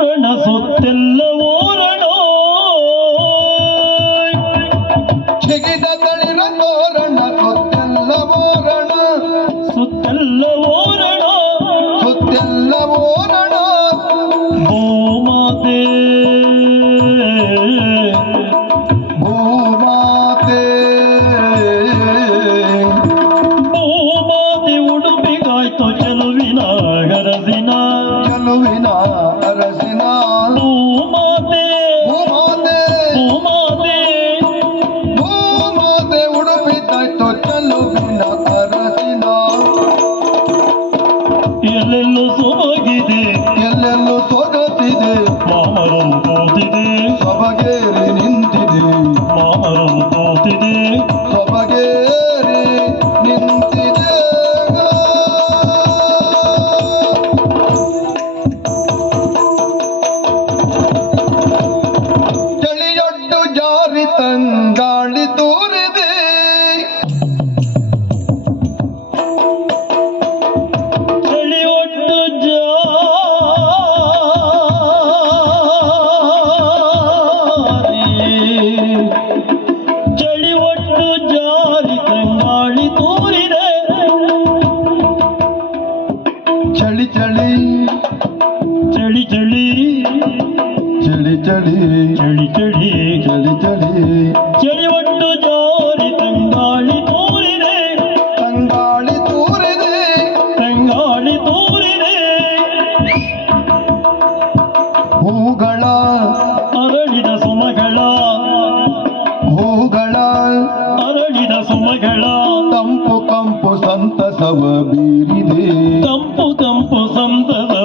ಓರಣ ಸುತ್ತೆಲ್ಲ ಓರಣ ಚಿಗಿದ ತಳಿರ ತೋರಣ ಸುತ್ತೆಲ್ಲ ಓರಣ ಸುತ್ತೆಲ್ಲ ಓರಣ ಸುತ್ತೆಲ್ಲ ಓರಣ ಭೂಮಾತೆ. ಭೂಮಾತೆ. ಭೂಮಾತೆ ಉಡುಪಿಗಾಯ್ತು ಚೆಲುವಿನ ಗರಸಿನ ಚೆಲುವಿನ ಅರಸಿನ ಎಲ್ಲೆಲ್ಲೂ ಸೊಬಗಿದೆ ಎಲ್ಲೆಲ್ಲೂ ಸೊಗಸಿದೆ. ಮಾಮರಂ ಕೂತಿದೆ. ಸೊಬಗೇರಿ ನಿಂತಿದೆ. ಮಾಮರಂ ಕೂತಿದೆ. ಸೊಬಗೇರಿ ನಿಂತಿದೆ. ಚಳಿಯೊಡ್ಡು ಜಾರಿ ತಂಗಾಳಿ ತೂರಿದೆ. ಚಳಿ ಚಳಿ. ಚಳಿ ಚಳಿ. ಚಳಿ ಚಳಿ. ಚಳಿ ಚಳಿ. ಚಳಿ ಚಳಿ. ಚಳಿ ಒಟ್ಟು ಜಾರಿ ತಂಗಾಳಿ ತೋರಿದೆ. ತಂಗಾಳಿ ತೂರಿದೆ. ತಂಗಾಳಿ ತೂರಿದೆ. ಹೂಗಳ. ಅರಳಿದ ಸುಮಗಳ. ಹೂಗಳ. ಅರಳಿದ ಸುಮಗಳ. ತಂಪು ಕಂಪು ಸಂತಸವ ಬೀರಿ. வந்தவர்